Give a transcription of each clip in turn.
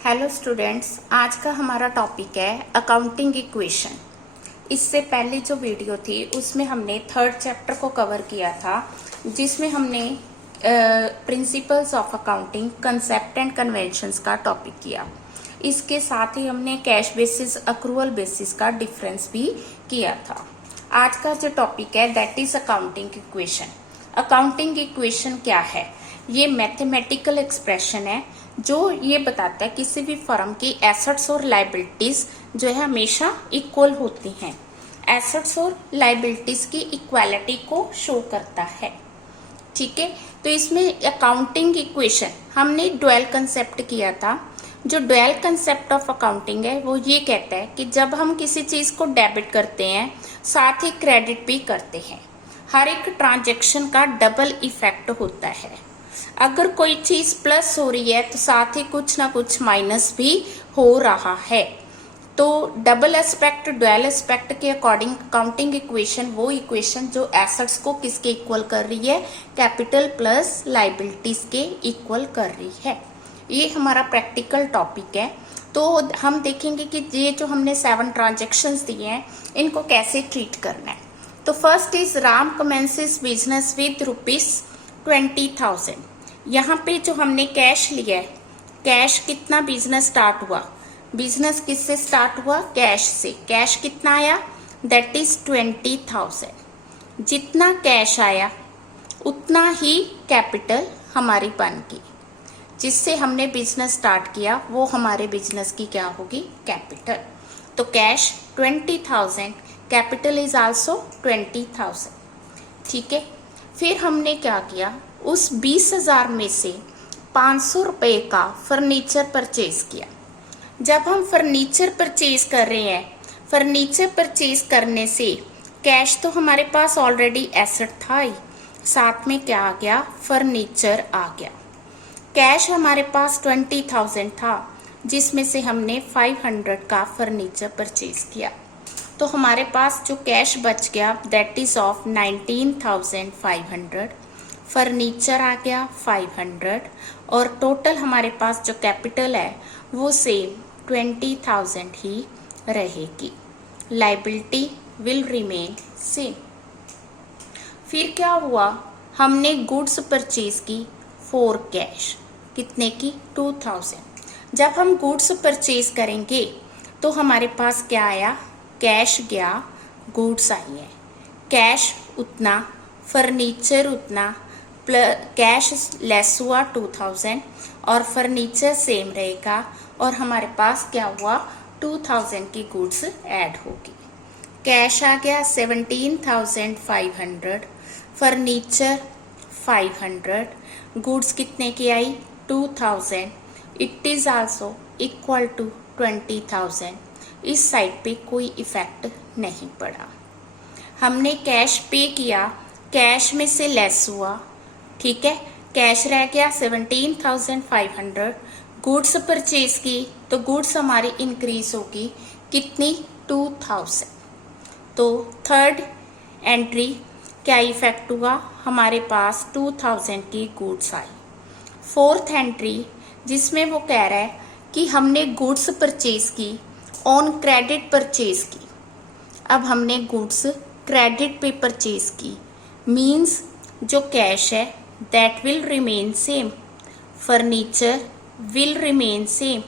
Hello students, आज का हमारा टॉपिक है अकाउंटिंग इक्वेशन। इससे पहले जो वीडियो थी उसमें हमने थर्ड चैप्टर को कवर किया था, जिसमें हमने principles of accounting, concept and conventions का टॉपिक किया। इसके साथ ही हमने कैश बेसिस, अक्रूवल बेसिस का डिफरेंस भी किया था। आज का जो टॉपिक है that is accounting equation. Accounting equation क्या है? ये मैथमेटिकल एक्सप्रेशन है जो ये बताता है किसी भी फर्म की एसेट्स और लाइबिलिटीज जो है हमेशा इक्वल होती हैं। एसेट्स और लाइबिलिटीज की इक्वालिटी को शो करता है। ठीक है, तो इसमें अकाउंटिंग इक्वेशन हमने ड्वेल कंसेप्ट किया था। जो ड्वेल कंसेप्ट ऑफ अकाउंटिंग है वो ये कहता है कि जब हम किसी चीज को डेबिट करते हैं साथ ही क्रेडिट भी करते हैं, हर एक ट्रांजैक्शन का डबल इफेक्ट होता है। अगर कोई चीज प्लस हो रही है तो साथ ही कुछ ना कुछ माइनस भी हो रहा है। तो डबल एस्पेक्ट, ड्वेल एस्पेक्ट के अकॉर्डिंग अकाउंटिंग इक्वेशन वो इक्वेशन जो एसेट्स को किसके इक्वल कर रही है, कैपिटल प्लस लाइबिलिटीज के इक्वल कर रही है। ये हमारा प्रैक्टिकल टॉपिक है। तो हम देखेंगे कि ये जो हमने 7 ट्रांजेक्शन्स दिए हैं इनको कैसे ट्रीट करना है। तो first is Ram commences business with ₹20,000। यहाँ पे जो हमने कैश लिया है, कैश कितना बिजनेस स्टार्ट हुआ, बिजनेस किससे स्टार्ट हुआ, कैश से। कैश कितना आया, दैट इज 20,000। जितना कैश आया उतना ही कैपिटल हमारी बन गई। जिससे हमने बिजनेस स्टार्ट किया वो हमारे बिजनेस की क्या होगी, कैपिटल। तो कैश 20,000, कैपिटल इज आल्सो 20,000। ठीक है, फिर हमने क्या किया, उस 20,000 में से 500 रुपए का फर्नीचर परचेज किया। जब हम फर्नीचर परचेज कर रहे हैं, फर्नीचर परचेज करने से कैश तो हमारे पास ऑलरेडी एसेट था ही, साथ में क्या आ गया, फर्नीचर आ गया। कैश हमारे पास 20,000 था जिसमें से हमने 500 का फर्नीचर परचेज किया। तो हमारे पास जो कैश बच गया दैट इज ऑफ 19,500। फर्नीचर आ गया 500 और टोटल हमारे पास जो कैपिटल है वो सेम 20,000 ही रहेगी। Liability will remain same. फिर क्या हुआ, हमने गुड्स परचेज की फॉर कैश, कितने की, 2,000। जब हम गुड्स परचेज करेंगे तो हमारे पास क्या आया, कैश गया, गुड्स आई है। कैश उतना, फर्नीचर उतना, कैश लेस हुआ 2,000 और फर्नीचर सेम रहेगा और हमारे पास क्या हुआ, 2,000 की गुड्स ऐड होगी। कैश आ गया 17,500, फर्नीचर 500, गुड्स कितने की आई, 2,000। It is also equal to 20,000। इस साइड पे कोई इफेक्ट नहीं पड़ा। हमने कैश पे किया, कैश में से लेस हुआ, ठीक है, कैश रह गया 17,500। गुड्स परचेज की तो गुड्स हमारी इंक्रीज होगी, कितनी, 2,000। तो थर्ड एंट्री क्या इफेक्ट हुआ, हमारे पास 2,000 की गुड्स आई। फोर्थ एंट्री जिसमें वो कह रहा है कि हमने गुड्स परचेज की ऑन क्रेडिट परचेज की। अब हमने गुड्स क्रेडिट पे परचेज की, मींस जो कैश है that will remain same, furniture will remain same,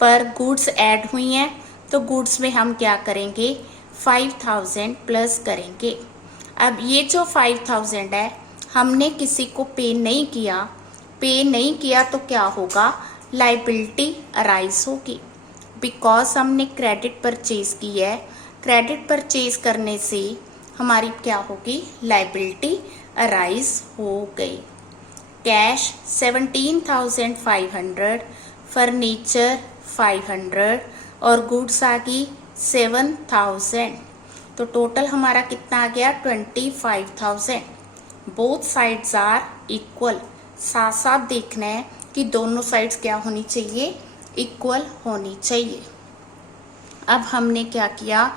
पर गुड्स ऐड हुई हैं तो गुड्स में हम क्या करेंगे, 5,000 प्लस करेंगे। अब ये जो 5,000 है हमने किसी को पे नहीं किया, पे नहीं किया तो क्या होगा, लाइबिलिटी अराइज होगी, बिकॉज हमने क्रेडिट परचेज की है। क्रेडिट परचेज करने से हमारी क्या होगी, लाइबिलिटी अराइज हो गई। कैश 17,500, फर्नीचर 500 और गुड्स आ गई 7,000। तो टोटल हमारा कितना आ गया, 25,000। Both sides are equal. साथ साथ देखना है कि दोनों साइड्स क्या होनी चाहिए, इक्वल होनी चाहिए। अब हमने क्या किया,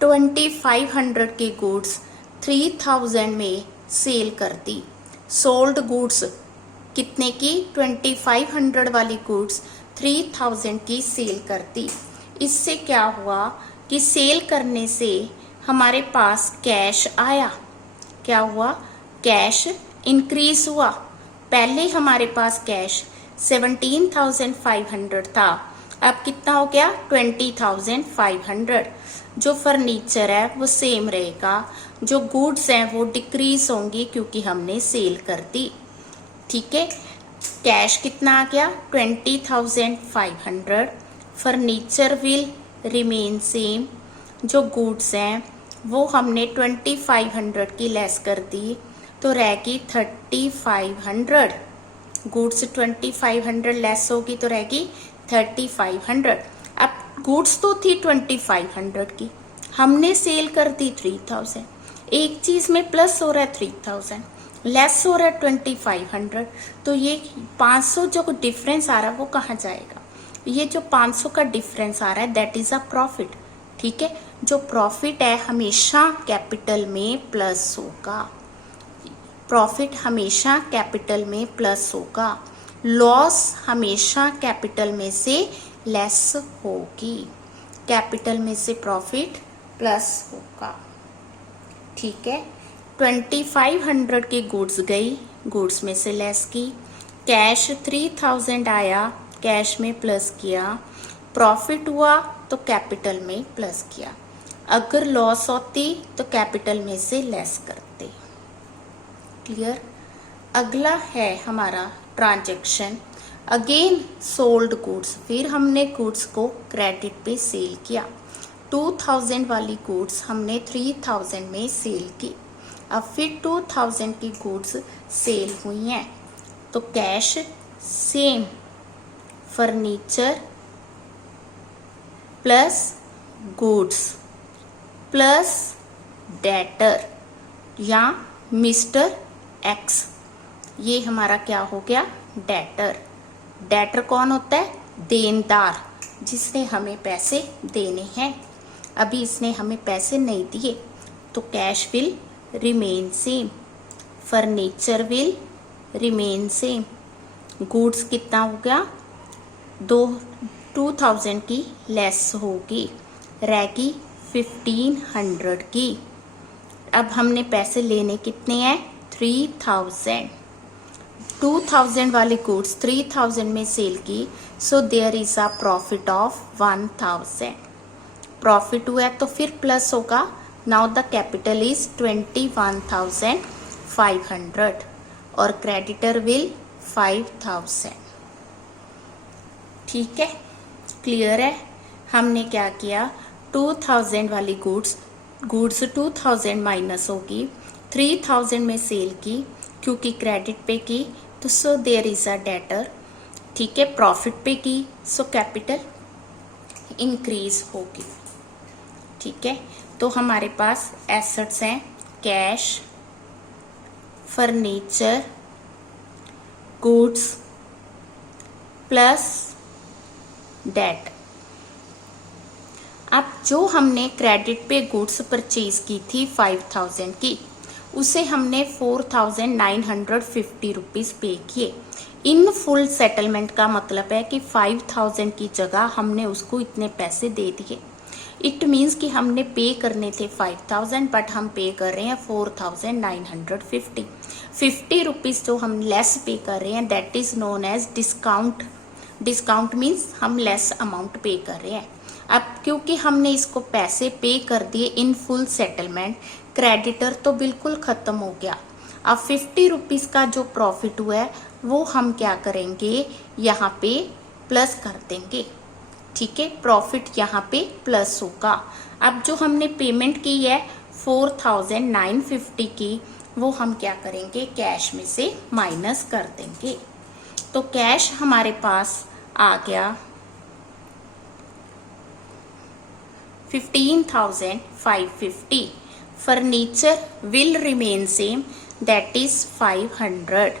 2500 के गुड्स 3,000 में सेल कर दी। सोल्ड गुड्स कितने की, 2500 वाली गुड्स 3000 की सेल कर दी। इससे क्या हुआ कि सेल करने से हमारे पास कैश आया। क्या हुआ? कैश इंक्रीज हुआ। पहले हमारे पास कैश 17,500 था, अब कितना हो गया? 20,500। जो फर्नीचर है वो सेम रहेगा, जो गुड्स हैं वो डिक्रीज होंगी क्योंकि हमने सेल कर दी। ठीक है, कैश कितना आ गया? 20,500। फर्नीचर विल रिमेन सेम, जो गुड्स हैं वो हमने 2500 की लेस कर दी तो रहेगी 3500। गुड्स 2500 लेस होगी तो रहेगी 3500। अब गुड्स तो थी 2500 की, हमने सेल कर दी 3000। एक चीज में प्लस हो रहा है 3000, लेस हो रहा है 2500, तो ये 500 जो डिफरेंस आ रहा है वो कहाँ जाएगा? ये जो 500 का डिफरेंस आ रहा है दैट इज अ प्रॉफिट। ठीक है, जो प्रॉफिट है हमेशा कैपिटल में प्लस होगा। प्रॉफिट हमेशा कैपिटल में प्लस होगा, लॉस हमेशा कैपिटल में से लेस होगी। कैपिटल में से प्रॉफिट प्लस होगा। ठीक है, 2500 की गुड्स गई, गुड्स में से लेस की। कैश 3000 आया, कैश में प्लस किया। प्रॉफिट हुआ तो कैपिटल में प्लस किया। अगर लॉस होती तो कैपिटल में से लेस करते। क्लियर? अगला है हमारा ट्रांजैक्शन। अगेन सोल्ड गुड्स, फिर हमने गुड्स को क्रेडिट पे सेल किया। 2000 वाली गुड्स हमने 3000 में सेल की। अब फिर 2000 की गुड्स सेल हुई हैं तो cash same, furniture plus goods plus debtor या मिस्टर एक्स, ये हमारा क्या हो गया? डेटर। डेटर कौन होता है? देनदार, जिसने हमें पैसे देने हैं। अभी इसने हमें पैसे नहीं दिए तो cash will remain same, furniture will remain same. Goods कितना हो गया? 2000 की लेस होगी, रहेगी 1500 की। अब हमने पैसे लेने कितने हैं? 3000। 2000 वाली गुड्स 3000 में सेल की, so there is a profit of 1000। Profit हुआ तो फिर प्लस होगा। नाउ द कैपिटल इज 21,500 और क्रेडिटर विल 5000। ठीक है, क्लियर है? हमने क्या किया? 2000 वाली गुड्स 2000 माइनस होगी, 3000 में सेल की क्योंकि क्रेडिट पे की तो so there is a debtor. ठीक है, प्रॉफिट पे की सो कैपिटल इंक्रीज होगी। ठीक है, तो हमारे पास एसेट्स हैं cash, furniture, goods plus debt. अब जो हमने क्रेडिट पे गुड्स परचेज की थी 5000 की, उसे हमने 4950 रुपीज पे किए। इन फुल सेटलमेंट का मतलब है कि 5000 की जगह हमने उसको इतने पैसे दे दिए। इट मीन्स कि हमने पे करने थे 5000 बट हम पे कर रहे हैं 4950। 50 रुपीज जो हम लेस पे कर रहे हैं that is known as discount. Discount means हम लेस अमाउंट पे कर रहे हैं। अब क्योंकि हमने इसको पैसे पे कर दिए इन फुल सेटलमेंट, क्रेडिटर तो बिल्कुल खत्म हो गया। अब 50 रुपीज का जो प्रॉफिट हुआ है वो हम क्या करेंगे? यहाँ पे प्लस कर देंगे। ठीक है, प्रॉफिट यहाँ पे प्लस होगा। अब जो हमने पेमेंट की है 4950 की, वो हम क्या करेंगे? कैश में से माइनस कर देंगे। तो कैश हमारे पास आ गया 15,550। Furniture will remain same that is 500।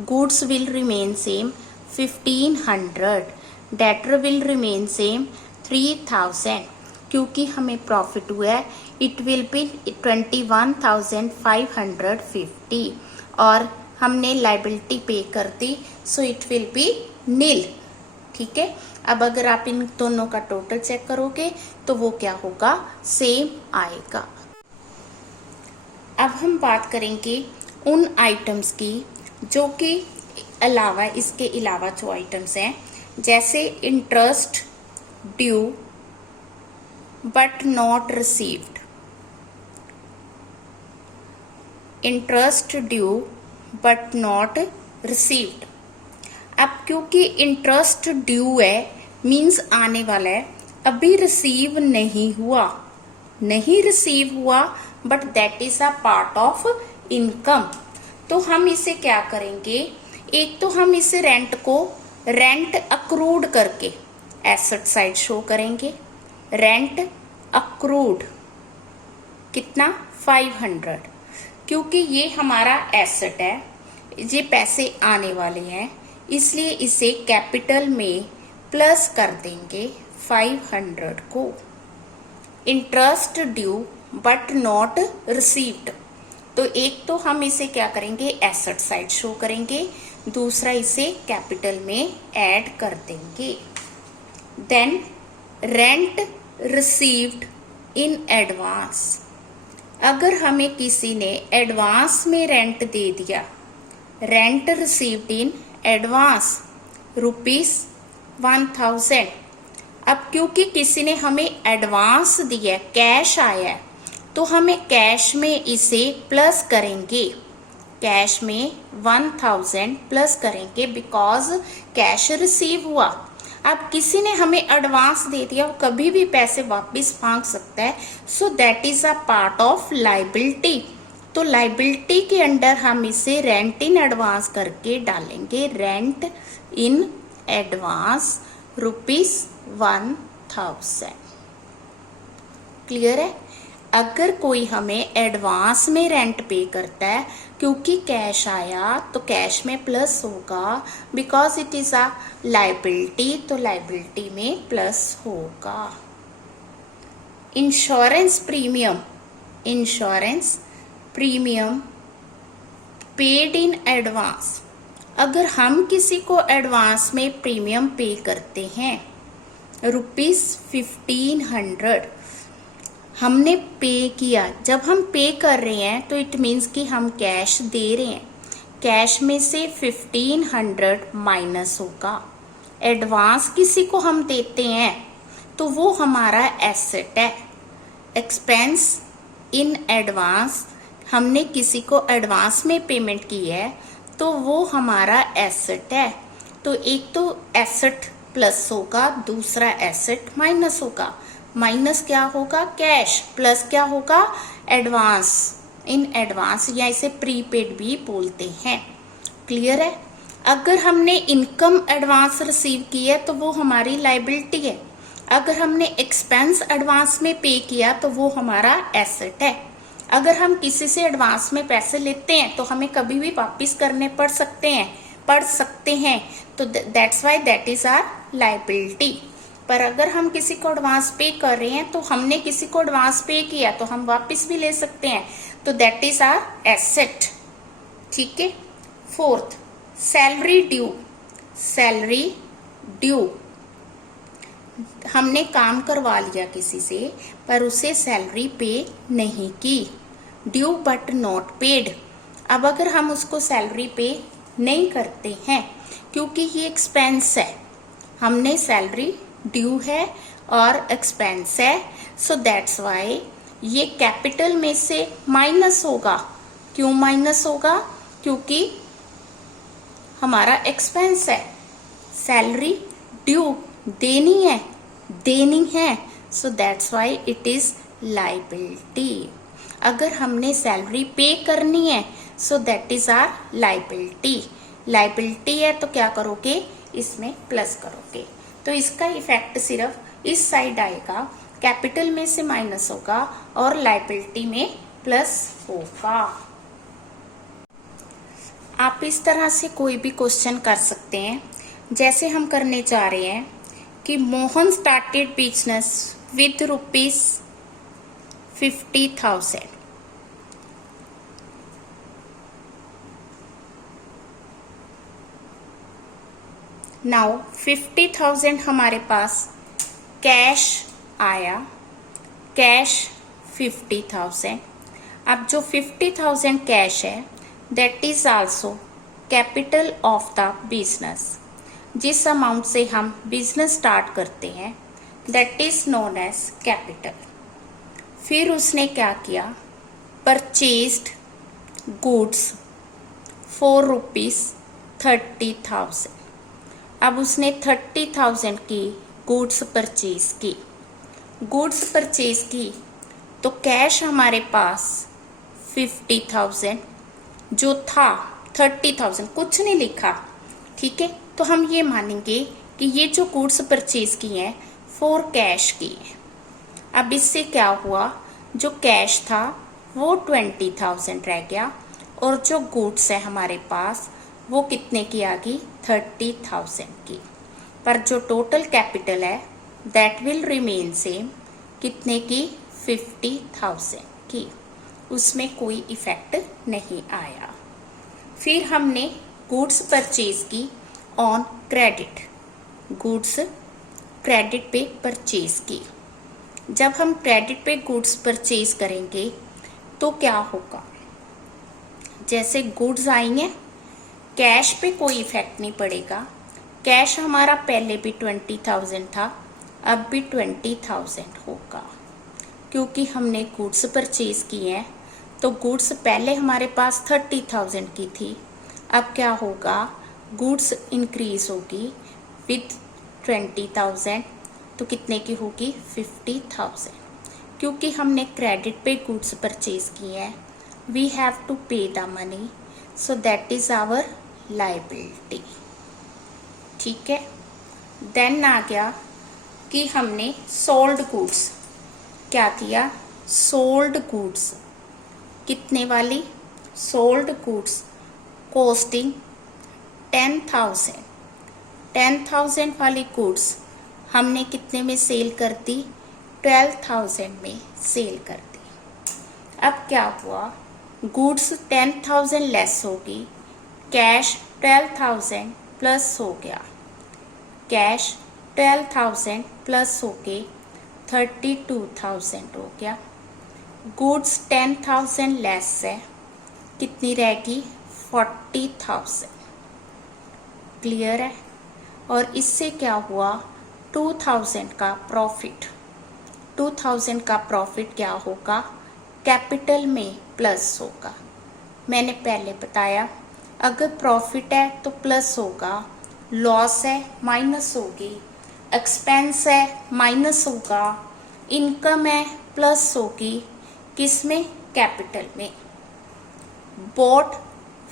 Goods will remain same 1500। Debtor will remain same 3000। क्योंकि हमें प्रॉफिट हुआ है इट विल बी 21,550 और हमने लाइबिलिटी पे कर दी so it will B Neil. ठीक है। अब अगर आप इन दोनों का टोटल चेक करोगे तो वो क्या होगा, सेम आएगा। अब हम बात करेंगे उन आइटम्स की जो कि अलावा, इसके अलावा जो आइटम्स हैं, जैसे interest due but not received, interest due but not received. अब क्योंकि इंटरेस्ट ड्यू है मींस आने वाला है, अभी रिसीव नहीं हुआ, नहीं रिसीव हुआ, but that is a part of income. तो हम इसे क्या करेंगे, एक तो हम इसे रेंट को रेंट अक्रूड करके एसेट साइड शो करेंगे। रेंट अक्रूड कितना, 500, क्योंकि ये हमारा एसेट है, ये पैसे आने वाले हैं, इसलिए इसे कैपिटल में प्लस कर देंगे 500 को। Interest due but not received, तो एक तो हम इसे क्या करेंगे, एसेट साइड शो करेंगे, दूसरा इसे कैपिटल में ऐड कर देंगे। Then rent received in advance, अगर हमें किसी ने एडवांस में रेंट दे दिया, रेंट रिसीव्ड इन एडवांस ₹1000। अब क्योंकि किसी ने हमें एडवांस दिया, कैश आया है, तो हमें कैश में इसे प्लस करेंगे, कैश में 1000 प्लस करेंगे, बिकॉज कैश रिसीव हुआ। अब किसी ने हमें एडवांस दे दिया, वो कभी भी पैसे वापस मांग सकता है, so that is a part of liability. तो लाइबिलिटी के अंडर हम इसे रेंट इन एडवांस करके डालेंगे, रेंट इन एडवांस ₹1000। क्लियर है। अगर कोई हमें एडवांस में रेंट पे करता है, क्योंकि कैश आया तो कैश में प्लस होगा, because it is a liability, तो लाइबिलिटी में प्लस होगा। Insurance premium, insurance premium paid in advance, अगर हम किसी को एडवांस में प्रीमियम पे करते हैं ₹1500, हमने पे किया, जब हम पे कर रहे हैं तो इट मीन्स कि हम कैश दे रहे हैं, कैश में से 1500 माइनस होगा। एडवांस किसी को हम देते हैं तो वो हमारा एसेट है। एक्सपेंस इन एडवांस, हमने किसी को एडवांस में पेमेंट की है तो वो हमारा एसेट है। तो एक तो एसेट प्लस होगा, दूसरा एसेट माइनस होगा। माइनस क्या होगा, कैश, प्लस क्या होगा, एडवांस, इन एडवांस, या इसे प्रीपेड भी बोलते हैं। क्लियर है। अगर हमने इनकम एडवांस रिसीव की है तो वो हमारी लाइबिलिटी है, अगर हमने एक्सपेंस एडवांस में पे किया तो वो हमारा एसेट है। अगर हम किसी से एडवांस में पैसे लेते हैं तो हमें कभी भी वापस करने पड़ सकते हैं, तो that's why that is our liability. पर अगर हम किसी को एडवांस पे कर रहे हैं तो हमने किसी को एडवांस पे किया तो हम वापस भी ले सकते हैं, तो दैट इज आवर एसेट। ठीक है। Fourth, salary due, salary due, हमने काम करवा लिया किसी से पर उसे सैलरी पे नहीं की, ड्यू बट नॉट पेड। अब अगर हम उसको सैलरी पे नहीं करते हैं क्योंकि ये एक्सपेंस है, हमने सैलरी ड्यू है और एक्सपेंस है, सो दैट्स वाई ये कैपिटल में से माइनस होगा। क्यों माइनस होगा, क्योंकि हमारा एक्सपेंस है, सैलरी ड्यू देनी है, so that's why it is liability. अगर हमने सैलरी पे करनी है so that is our liability. Liability है तो क्या करोगे, इसमें प्लस करोगे, तो इसका इफेक्ट सिर्फ इस साइड आएगा, कैपिटल में से माइनस होगा और लाइबिलिटी में प्लस होगा। आप इस तरह से कोई भी क्वेश्चन कर सकते हैं, जैसे हम करने जा रहे हैं कि Mohan started business with ₹50,000। Now 50,000 हमारे पास कैश आया, कैश 50,000। अब जो 50,000 कैश है that is also capital of the business. जिस अमाउंट से हम बिजनेस स्टार्ट करते हैं that is known as capital. फिर उसने क्या किया, परचेज्ड गुड्स फॉर ₹30,000। अब उसने 30,000 की गुड्स परचेज की। गुड्स परचेज की तो कैश हमारे पास 50,000 जो था, 30,000 कुछ नहीं लिखा, ठीक है। तो हम ये मानेंगे कि ये जो गुड्स परचेज की हैं फॉर कैश की है। अब इससे क्या हुआ, जो कैश था वो 20,000 रह गया और जो गुड्स है हमारे पास वो कितने की आ गई, 30,000 की। पर जो टोटल कैपिटल है दैट विल रिमेन सेम, कितने की, 50,000 की। उसमें कोई इफेक्ट नहीं आया। फिर हमने गुड्स परचेज की ऑन क्रेडिट, गुड्स क्रेडिट पे परचेज की। जब हम क्रेडिट पे गुड्स परचेज करेंगे तो क्या होगा, जैसे गुड्स आएंगे कैश पे कोई इफेक्ट नहीं पड़ेगा। कैश हमारा पहले भी 20,000 था, अब भी 20,000 होगा क्योंकि हमने गुड्स परचेज की हैं। तो गुड्स पहले हमारे पास 30,000 की थी, अब क्या होगा, गुड्स इंक्रीज होगी विद 20,000 तो कितने की होगी, 50,000। क्योंकि हमने क्रेडिट पे गुड्स परचेज किए हैं, we have to pay the money, so that is our liability, ठीक है। देन आ गया कि हमने सोल्ड गुड्स, क्या किया, सोल्ड गुड्स, कितने वाली, सोल्ड गुड्स कॉस्टिंग 10,000। 10,000 वाली गुड्स हमने कितने में सेल कर दी, 12,000 में सेल कर दी। अब क्या हुआ, गुड्स 10,000 लेस होगी, कैश 12,000 प्लस हो गया, कैश 12,000 प्लस हो के 32,000 हो गया। गुड्स 10,000 लेस है, कितनी रहेगी, 40,000। क्लियर है। और इससे क्या हुआ, 2,000 का प्रॉफिट, 2,000 का प्रॉफिट क्या होगा, कैपिटल में प्लस होगा। मैंने पहले बताया अगर प्रॉफिट है तो प्लस होगा, लॉस है माइनस होगी, एक्सपेंस है माइनस होगा, इनकम है प्लस होगी, किसमें, कैपिटल में। बॉट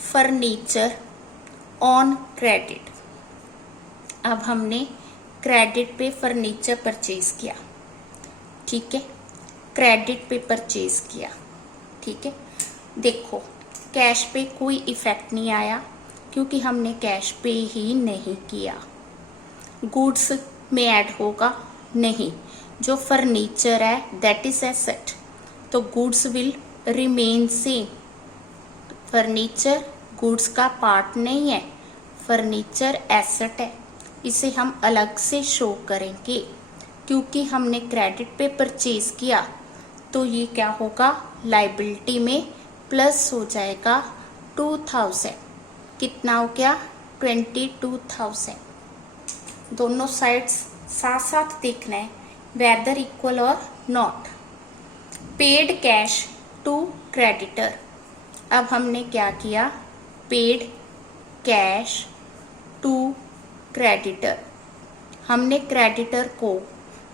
फर्नीचर ऑन क्रेडिट, अब हमने क्रेडिट पे फर्नीचर परचेज किया, ठीक है, क्रेडिट पे परचेज किया, ठीक है। देखो कैश पे कोई इफेक्ट नहीं आया क्योंकि हमने कैश पे ही नहीं किया। गुड्स में ऐड होगा नहीं, जो फर्नीचर है दैट इज एसेट, तो goods will remain same. Furniture goods का पार्ट नहीं है, फर्नीचर एसेट है, इसे हम अलग से शो करेंगे क्योंकि हमने क्रेडिट पे परचेज किया। तो ये क्या होगा, लायबिलिटी में प्लस हो जाएगा 2,000, कितना हो गया, 22,000। दोनों साइड्स साथ साथ देखना है वेदर इक्वल और not. Paid cash to creditor, अब हमने क्या किया, पेड कैश टू क्रेडिटर, हमने क्रेडिटर को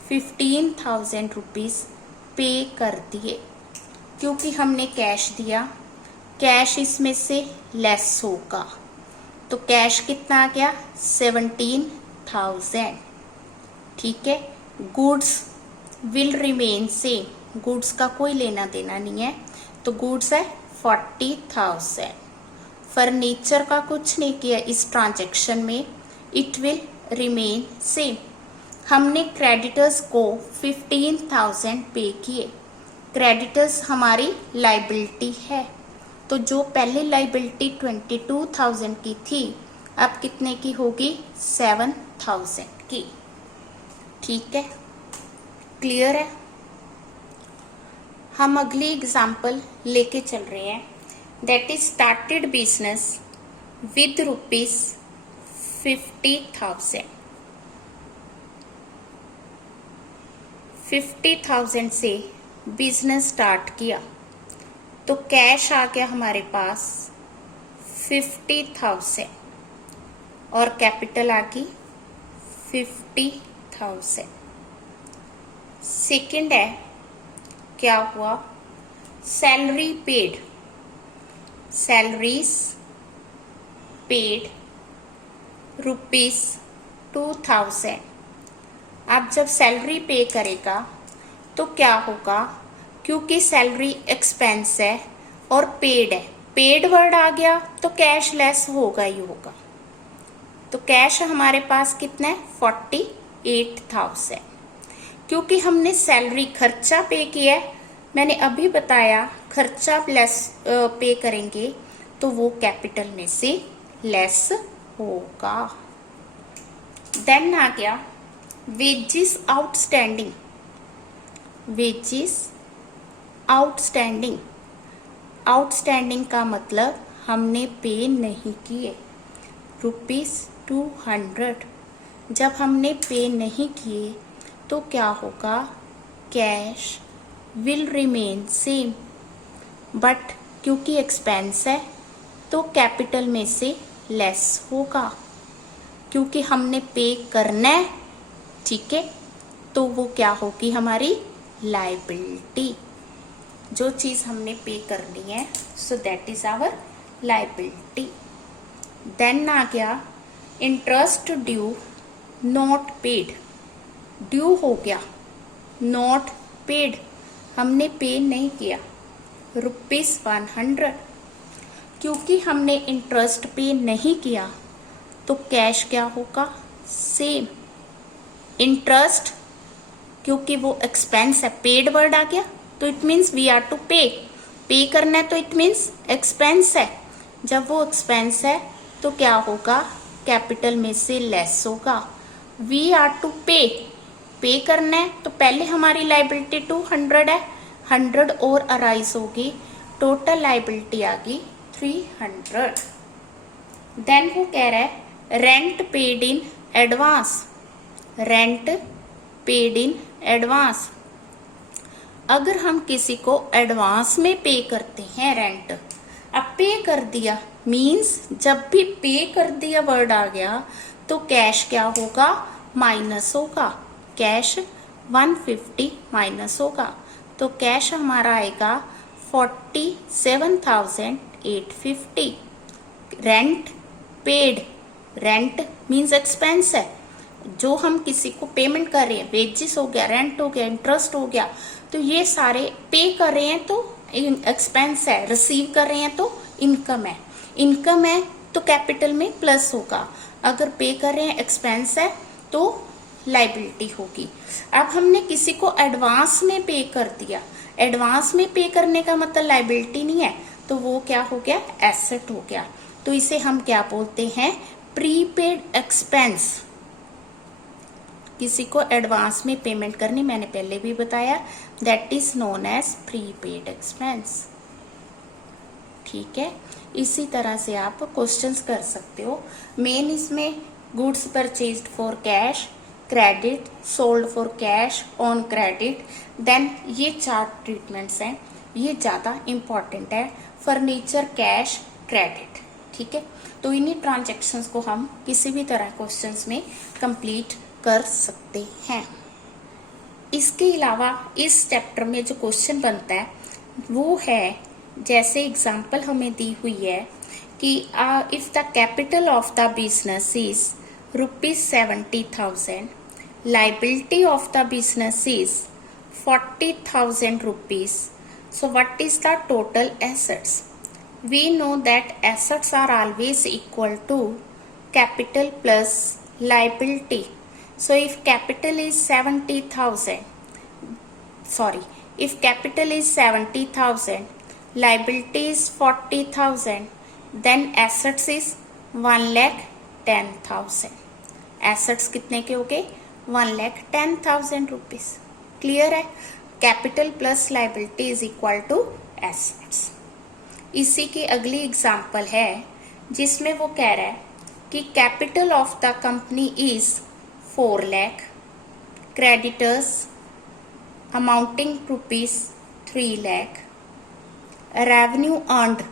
15,000 रुपीज़ पे कर दिए क्योंकि हमने कैश दिया, कैश इसमें से लेस होगा तो कैश कितना आ गया, 17,000, ठीक है। Goods will remain same, goods का कोई लेना देना नहीं है तो गुड्स है 40,000। फर्नीचर का कुछ नहीं किया इस ट्रांजैक्शन में, इट विल रिमेन सेम। हमने क्रेडिटर्स को 15,000 पे किए, क्रेडिटर्स हमारी लायबिलिटी है तो जो पहले लायबिलिटी 22,000 की थी अब कितने की होगी? 7,000 की। ठीक है, क्लियर है। हम अगली एग्जाम्पल लेके चल रहे हैं। That is started business with rupees 50,000। 50,000 से बिजनेस स्टार्ट किया तो कैश आ गया हमारे पास 50,000 और कैपिटल आ गई 50,000। सेकंड है, क्या हुआ? Salary paid, salaries paid rupees 2,000। अब जब सैलरी पे करेगा तो क्या होगा? क्योंकि सैलरी एक्सपेंस है और पेड है, पेड वर्ड आ गया तो कैश लेस होगा ही होगा। तो कैश हमारे पास कितना है? 48,000। क्योंकि हमने सैलरी खर्चा पे किया है, मैंने अभी बताया खर्चा लेस पे करेंगे तो वो कैपिटल में से लेस होगा। देन आ गया wages outstanding. Wages outstanding, outstanding का मतलब हमने पे नहीं किए, ₹200। जब हमने पे नहीं किए तो क्या होगा? Cash will remain same, but क्योंकि एक्सपेंस है तो कैपिटल में से लेस होगा, क्योंकि हमने पे करना है। ठीक है, तो वो क्या होगी? हमारी लायबिलिटी। जो चीज हमने पे करनी है, so that is our liability. Then आ गया interest due not paid. Due हो गया, नॉट पेड हमने पे नहीं किया, ₹100। क्योंकि हमने इंटरेस्ट पे नहीं किया तो कैश क्या होगा? सेम। इंटरेस्ट क्योंकि वो एक्सपेंस है, पेड वर्ड आ गया तो it means we are to pay, pay करना है तो इट मीन्स एक्सपेंस है। जब वो एक्सपेंस है तो क्या होगा? कैपिटल में से लेस होगा। We are to pay, pay करना है तो पहले हमारी लाइबिलिटी 200 है, 100 और अराइज होगी, टोटल लाइबिलिटी आ गई 300। देन वो कह रहा है rent paid in advance. Rent paid in advance, अगर हम किसी को एडवांस में पे करते हैं रेंट, अब पे कर दिया मीन्स जब भी पे कर दिया वर्ड आ गया तो कैश क्या होगा? माइनस होगा। कैश 150 माइनस होगा तो कैश हमारा आएगा 47,850। Rent paid, rent means expense है, जो हम किसी को पेमेंट कर रहे हैं, वेजेस हो गया, रेंट हो गया, इंटरेस्ट हो गया, तो ये सारे पे कर रहे हैं तो एक्सपेंस है, रिसीव कर रहे हैं तो इनकम है। इनकम है तो कैपिटल में प्लस होगा, अगर पे कर रहे हैं एक्सपेंस है तो लाइबिलिटी होगी। अब हमने किसी को एडवांस में पे कर दिया, एडवांस में पे करने का मतलब लाइबिलिटी नहीं है, तो वो क्या हो गया? एसेट हो गया। तो इसे हम क्या बोलते हैं? Prepaid expense. किसी को एडवांस में पेमेंट करनी, मैंने पहले भी बताया, that is known as prepaid expense. ठीक है, इसी तरह से आप क्वेश्चंस कर सकते हो। मेन इसमें goods purchased for cash, credit, sold for cash, on credit, then ये 4 ट्रीटमेंट्स हैं, ये ज़्यादा इम्पॉर्टेंट है। Furniture, cash, credit. ठीक है, तो इन्हीं ट्रांजेक्शन्स को हम किसी भी तरह क्वेश्चंस में कंप्लीट कर सकते हैं। इसके अलावा इस चैप्टर में जो क्वेश्चन बनता है वो है, जैसे एग्जांपल हमें दी हुई है कि if the capital of the business is ₹70,000, liability of the business is ₹40,000, so what is the total assets? We know that assets are always equal to capital plus liability. So if capital is 70,000, if capital is 70,000, liability is 40,000, then assets is 1 lakh 1,10,000। Assets कितने के हो गए? 1,10,000 rupees. Clear है? Capital plus liability is equal to assets. इसी की अगली example है जिसमें वो कह रहा है कि capital of the company is 4 lakh, creditors amounting rupees 3 lakh, revenue earned,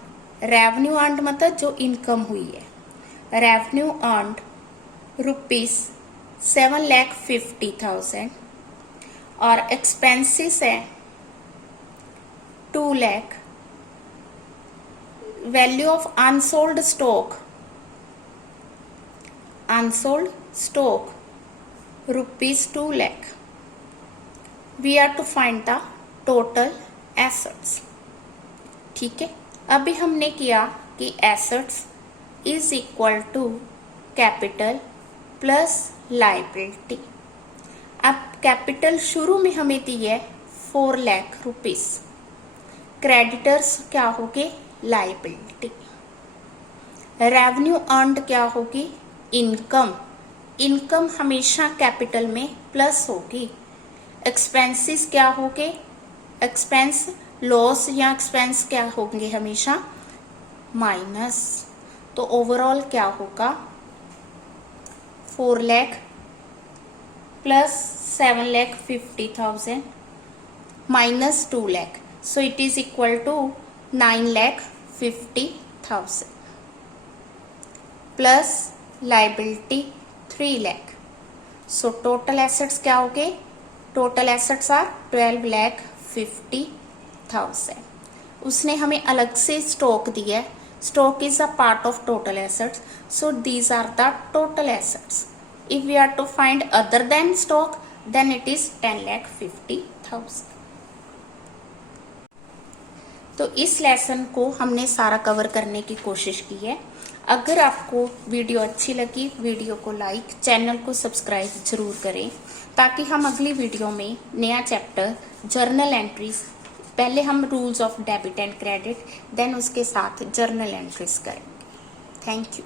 revenue earned मतलब जो इनकम हुई है, रेवेन्यू अर्नड रुपीज 7,50,000 और एक्सपेंसेस है 2 lakh. Value of unsold stock, unsold stock rupees 2 lakh. We are to find the total assets. ठीक है, अभी हमने किया कि assets is equal to capital plus liability. अब कैपिटल शुरू में हमें दी है 4 लाख रुपीस, क्रेडिटर्स क्या होगी? लाइबिलिटी। रेवेन्यू अर्नड क्या होगी? इनकम। इनकम हमेशा कैपिटल में प्लस होगी। एक्सपेंसेस क्या होंगे? एक्सपेंस लॉस या एक्सपेंस क्या होंगे? हमेशा माइनस। तो ओवरऑल क्या होगा? 4 lakh plus 7,50,000 minus 2 lakh, so it is equal to 9,50,000 plus liability 3 lakh. So total assets क्या हो गए? Total assets are 12,50,000। उसने हमें अलग से स्टॉक दिया है। Stock is a part of total assets, so these are the total assets. If we are to find other than stock, then it is 10,50,000. तो इस लेसन को हमने सारा कवर करने की कोशिश की है। अगर आपको वीडियो अच्छी लगी, वीडियो को लाइक, चैनल को सब्सक्राइब जरूर करें ताकि हम अगली वीडियो में नया चैप्टर जर्नल एंट्रीज, पहले हम rules of debit and credit, then उसके साथ जर्नल एंट्रीज करेंगे। Thank you.